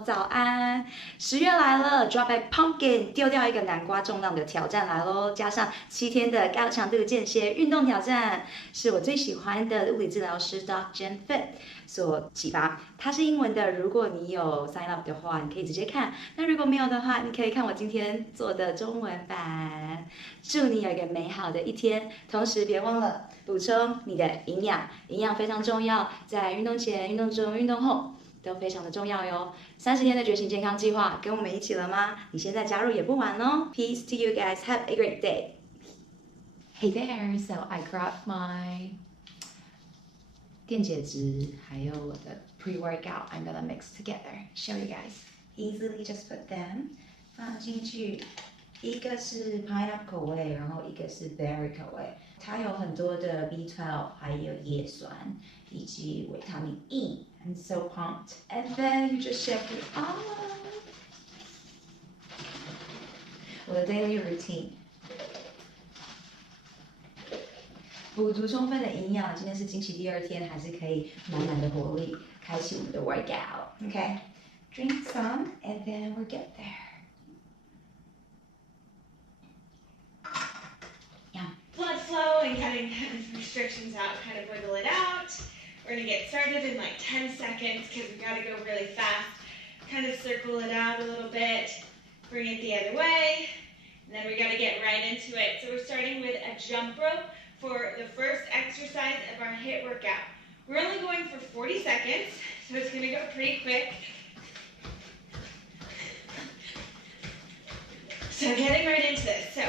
友早安！10月来了 ，Drop a Pumpkin， 丢掉一个南瓜重量的挑战来咯，加上7天的高强度间歇运动挑战，是我最喜欢的物理治疗师 Docjenfit 所启发。它是英文的，如果你有 sign up 的话，你可以直接看；那如果没有的话，你可以看我今天做的中文版。祝你有一个美好的一天，同时别忘了补充你的营养，营养非常重要，在运动前、运动中、运动后。都非常的重要哟。30天的觉醒健康计划，跟我们一起了吗？你现在加入也不晚哦。Peace to you guys. Have a great day. Hey there. So I grabbed my 电解质，还有我的 pre-workout. I'm gonna mix together. Show you guys. Easily just put them 放进去。一个是 pineapple 口味，然后一个是 berry 口味。它有很多的 B12， 还有叶酸，以及维他命 E。I'm so pumped. And then you just shake it off. 我的 daily routine. 补足充分的营养，今天是经期第2天，还是可以满满的活力，开启我们的 workout. Okay? Drink some, and then we'll get there. Blood flow and getting restrictions out, kind of wiggle it out. We're gonna get started in like 10 seconds because we gotta go really fast. Kind of circle it out a little bit, bring it the other way, and then we gotta get right into it. So we're starting with a jump rope for the first exercise of our HIIT workout. We're only going for 40 seconds, so it's gonna go pretty quick. So getting right into this. So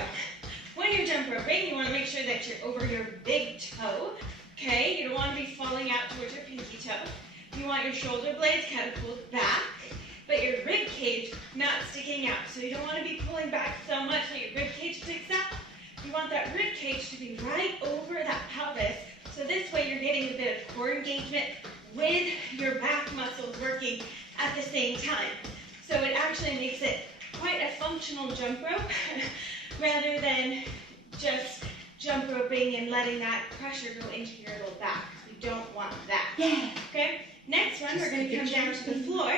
when you're jump roping, you want to make sure that you're over your big toe, okay? You don't want to be falling out towards your pinky toe. You want your shoulder blades kind of pulled back, but your rib cage not sticking out. So you don't want to be pulling back so much that your rib cage sticks out. You want that rib cage to be right over that pelvis. So this way you're getting a bit of core engagement with your back muscles working at the same time. So it actually makes it quite a functional jump rope. Rather than just jump roping and letting that pressure go into your little back. We don't want that. Yeah. Okay? Next one, we're going to come down to the floor.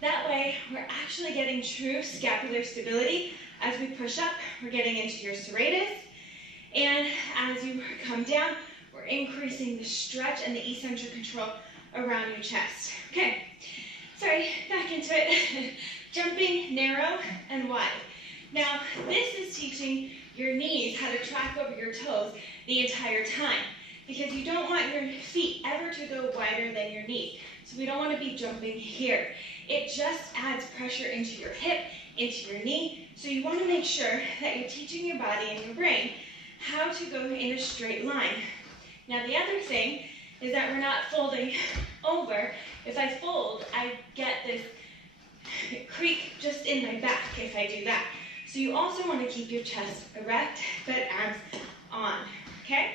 That way, we're actually getting true scapular stability. As we push up, we're getting into your serratus. And as you come down, we're increasing the stretch and the eccentric control around your chest. Okay. Sorry, back into it. Jumping narrow and wide. Now, this is teaching your knees how to track over your toes the entire time because you don't want your feet ever to go wider than your knees. So we don't want to be jumping here. It just adds pressure into your hip, into your knee. So you want to make sure that you're teaching your body and your brain how to go in a straight line. Now, the other thing is that we're not folding over. If I fold, I get this creak just in my back if I do that. So you also want to keep your chest erect, but abs on, okay?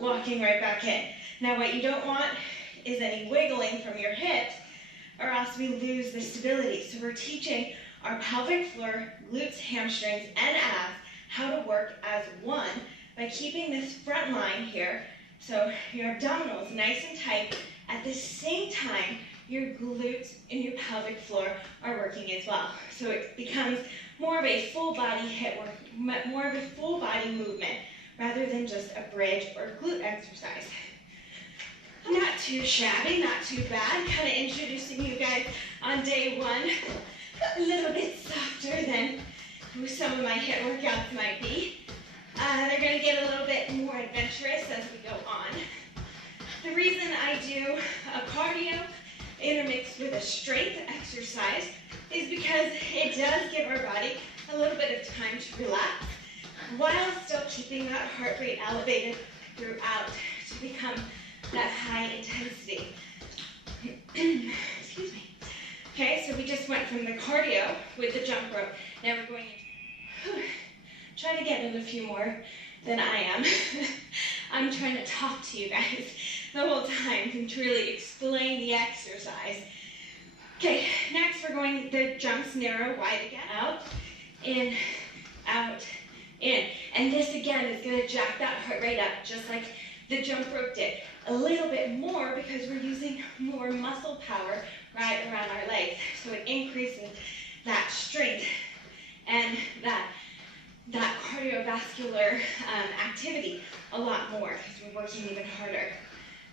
Walking right back in. Now what you don't want is any wiggling from your hips or else we lose the stability. So we're teaching our pelvic floor, glutes, hamstrings, and abs how to work as one by keeping this front line here. So your abdominals nice and tight. At the same time, your glutes and your pelvic floor are working as well. So it becomes more of a full body HIIT work, more of a full body movement rather than just a bridge or glute exercise. Not too shabby, not too bad. Kind of introducing you guys on day 1, a little bit softer than some of my HIIT workouts might be. They're going to get a little bit more adventurous as we go on. The reason I do a cardio intermixed with a strength exercise is because it does give our body a little bit of time to relax while still keeping that heart rate elevated throughout to become that high intensity. Excuse me. Okay, so we just went from the cardio with the jump rope. Now we're going into, try to get in a few more than I am. I'm trying to talk to you guys the whole time and to really explain the exercise. Okay, next we're going the jumps narrow, wide again, out, in, in. And this again is going to jack that heart rate up just like the jump rope did. a little bit more because we're using more muscle power right around our legs. So it increases that strength and that cardiovascular activity a lot more because we're working even harder.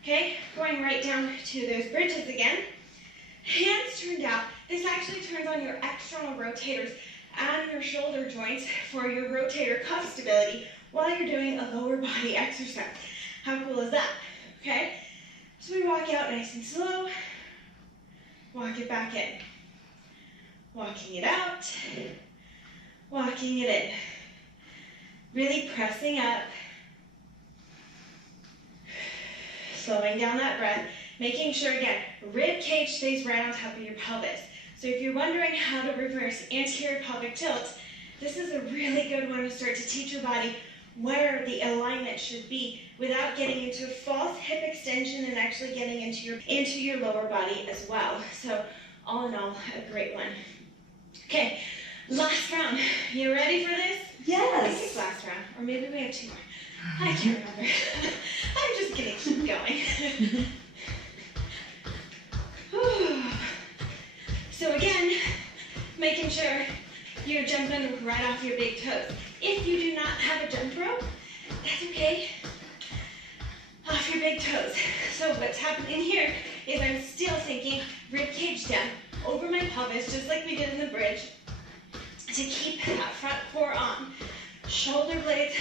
Okay, going right down to those bridges again. Hands turned out. This actually turns on your external rotators and your shoulder joints for your rotator cuff stability while you're doing a lower body exercise. How cool is that? Okay, so we walk out nice and slow, walk it back in, walking it out, walking it in, really pressing up, slowing down that breath, making sure, again, rib cage stays right on top of your pelvis. So if you're wondering how to reverse anterior pelvic tilt, this is a really good one to start to teach your body where the alignment should be without getting into a false hip extension and actually getting into your lower body as well. So all in all, a great one. Okay, last round. You ready for this? Yes. I think it's last round, or maybe we have 2 more. I can't remember. I'm just gonna keep going. So again, making sure you're jumping right off your big toes. If you do not have a jump rope, that's okay. Off your big toes. So what's happening here is I'm still sinking rib cage down over my pelvis, just like we did in the bridge, to keep that front core on. Shoulder blades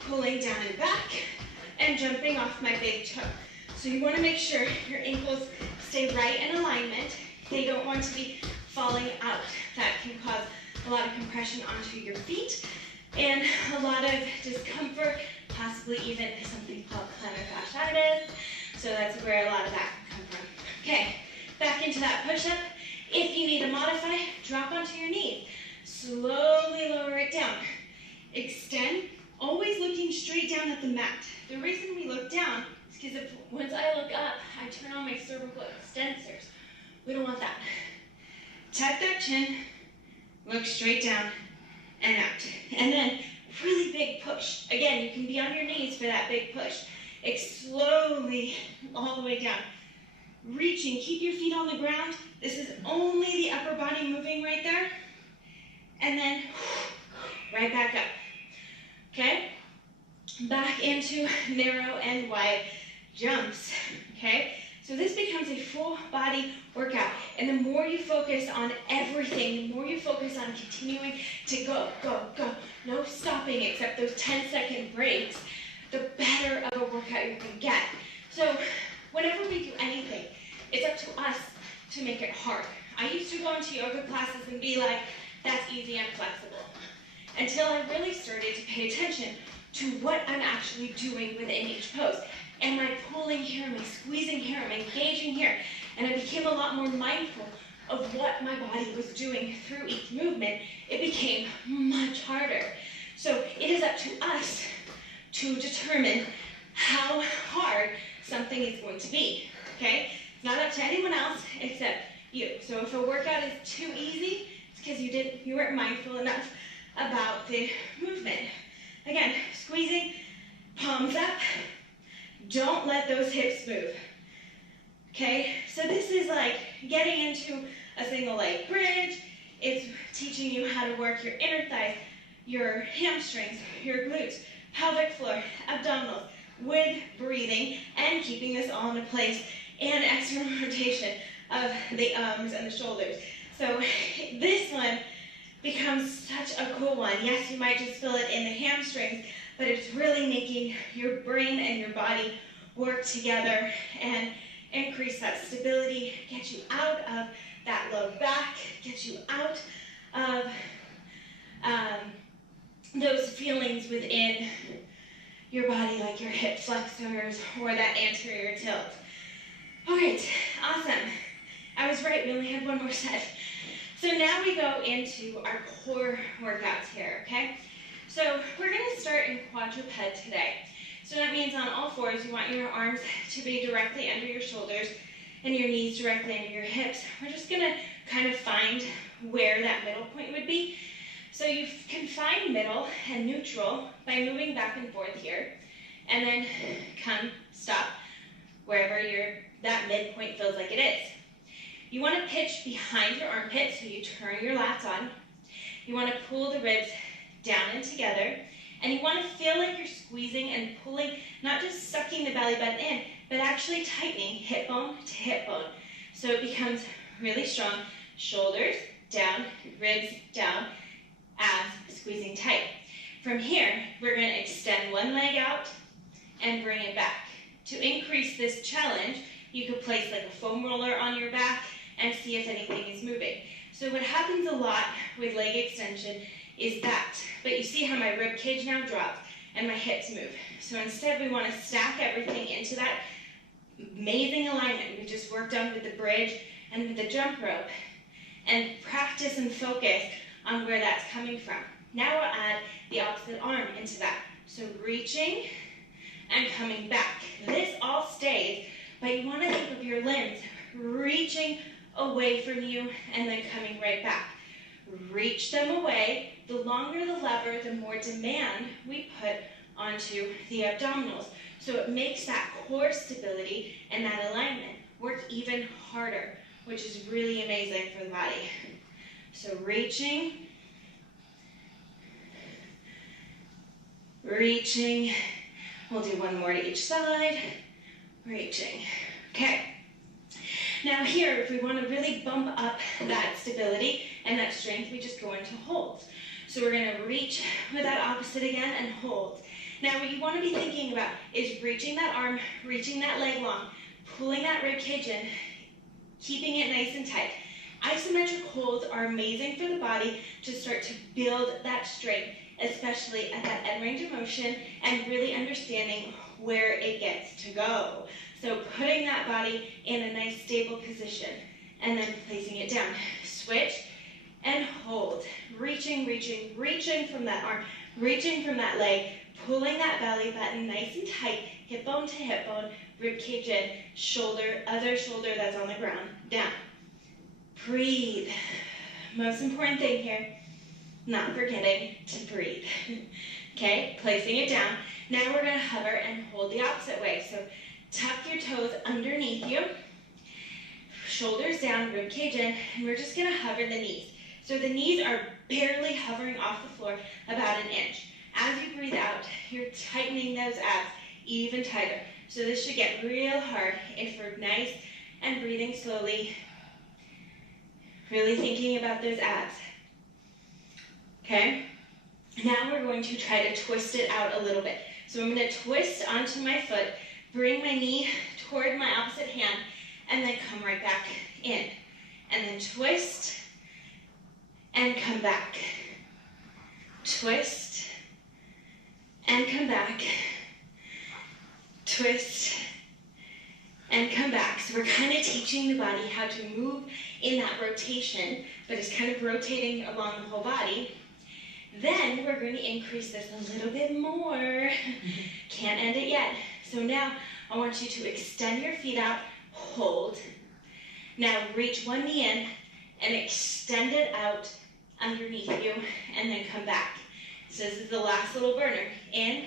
pulling down and back and jumping off my big toe. So you want to make sure your ankles stay right in alignment. They don't want to be falling out. That can cause a lot of compression onto your feet and a lot of discomfort, possibly even something called plantar fasciitis. So that's where a lot of that can come from. Okay, back into that push-up. If you need to modify, drop onto your knees. Slowly lower it down. Extend, always looking straight down at the mat. The reason we look down is because once I look up, I turn on my cervical extensors. We don't want that. Tuck that chin, look straight down and out. And then really big push. Again, you can be on your knees for that big push. Slowly all the way down. Reaching, keep your feet on the ground. This is only the upper body moving right there. And then right back up. Okay? Back into narrow and wide jumps. Okay? So this becomes a full body workout. And the more you focus on everything, the more you focus on continuing to go, go, go, no stopping except those 10-second breaks, the better of a workout you're going to get. So whenever we do anything, it's up to us to make it hard. I used to go into yoga classes and be like, that's easy, I'm flexible. Until I really started to pay attention to what I'm actually doing within each pose. Am I pulling here? Am I squeezing here? Am I engaging here? And I became a lot more mindful of what my body was doing through each movement. It became much harder. So it is up to us to determine how hard something is going to be, okay? It's not up to anyone else except you. So if a workout is too easy, it's because you weren't mindful enough about the movement. Again, squeezing, palms up. Don't let those hips move, okay? So this is like getting into a single leg bridge. It's teaching you how to work your inner thighs, your hamstrings, your glutes, pelvic floor, abdominals, with breathing and keeping this all into place and external rotation of the arms and the shoulders. So this one becomes such a cool one. Yes, you might just feel it in the hamstrings, but it's really making your brain and your body work together and increase that stability, get you out of that low back, get you out of those feelings within your body, like your hip flexors or that anterior tilt. All right, awesome. I was right, we only had one more set. So now we go into our core workouts here, okay? So we're gonna start in quadruped today. So that means on all fours, you want your arms to be directly under your shoulders and your knees directly under your hips. We're just gonna kind of find where that middle point would be. So you can find middle and neutral by moving back and forth here, and then come, stop, wherever that midpoint feels like it is. You want to pitch behind your armpit, so you turn your lats on. You want to pull the ribs down and together, and you want to feel like you're squeezing and pulling, not just sucking the belly button in, but actually tightening hip bone to hip bone. So it becomes really strong. Shoulders down, ribs down, abs squeezing tight. From here, we're going to extend one leg out and bring it back. To increase this challenge, you could place like a foam roller on your back and see if anything is moving. So what happens a lot with leg extension is that, but you see how my rib cage now drops and my hips move. So instead we want to stack everything into that amazing alignment we just worked on with the bridge and with the jump rope, and practice and focus on where that's coming from. Now we'll add the opposite arm into that. So reaching and coming back. This all stays, but you want to think of your limbs reaching away from you and then coming right back. Reach them away. The longer the lever, the more demand we put onto the abdominals. So it makes that core stability and that alignment work even harder, which is really amazing for the body. So reaching, reaching. We'll do one more to each side. Reaching. Okay. Now here, if we want to really bump up that stability and that strength, we just go into holds. So we're going to reach with that opposite again and hold. Now what you want to be thinking about is reaching that arm, reaching that leg long, pulling that rib cage in, keeping it nice and tight. Isometric holds are amazing for the body to start to build that strength, especially at that end range of motion, and really understanding where it gets to go. So putting that body in a nice stable position and then placing it down. Switch and hold. Reaching, reaching, reaching from that arm, reaching from that leg, pulling that belly button nice and tight, hip bone to hip bone, rib cage in, shoulder, other shoulder that's on the ground, down. Breathe. Most important thing here, not forgetting to breathe. Okay, placing it down. Now we're going to hover and hold the opposite way. So tuck your toes underneath you, shoulders down, rib cage in, and we're just going to hover the knees. So the knees are barely hovering off the floor, about an inch. As you breathe out, you're tightening those abs even tighter. So this should get real hard if we're nice and breathing slowly, really thinking about those abs. Okay? Now we're going to try to twist it out a little bit. So I'm going to twist onto my foot, bring my knee toward my opposite hand, and then come right back in. And then twist and come back. Twist and come back. Twist and come back. So we're kind of teaching the body how to move in that rotation, but it's kind of rotating along the whole body. Then we're going to increase this a little bit more. Can't end it yet. So now I want you to extend your feet out, hold. Now reach one knee in and extend it out underneath you, and then come back. So this is the last little burner. In,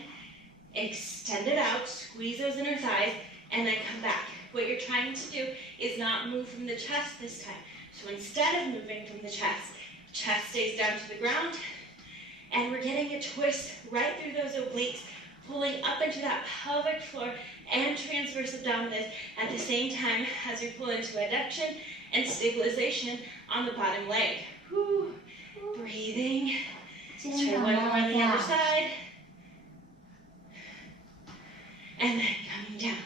extend it out, squeeze those inner thighs, and then come back. What you're trying to do is not move from the chest this time. So instead of moving from the chest stays down to the ground, and we're getting a twist right through those obliques, pulling up into that pelvic floor and transverse abdominis at the same time as we pull into adduction and stabilization on the bottom leg. Whew. Breathing. Let's try one more on the other side. And then coming down.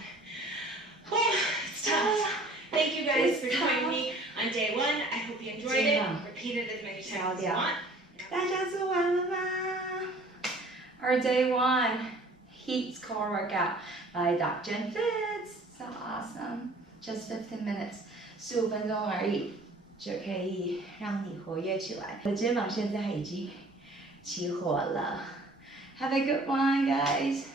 Oh, it's tough. Thank you guys for joining me on day one. I hope you enjoyed it. Repeat it as many times as you want. 大家做完了吗 Our day one HIIT core workout by Docjenfit. So awesome. Just 15 minutes. 15分钟而已，就可以让你活跃起来。我的肩膀现在已经起火了。Have a good one, guys.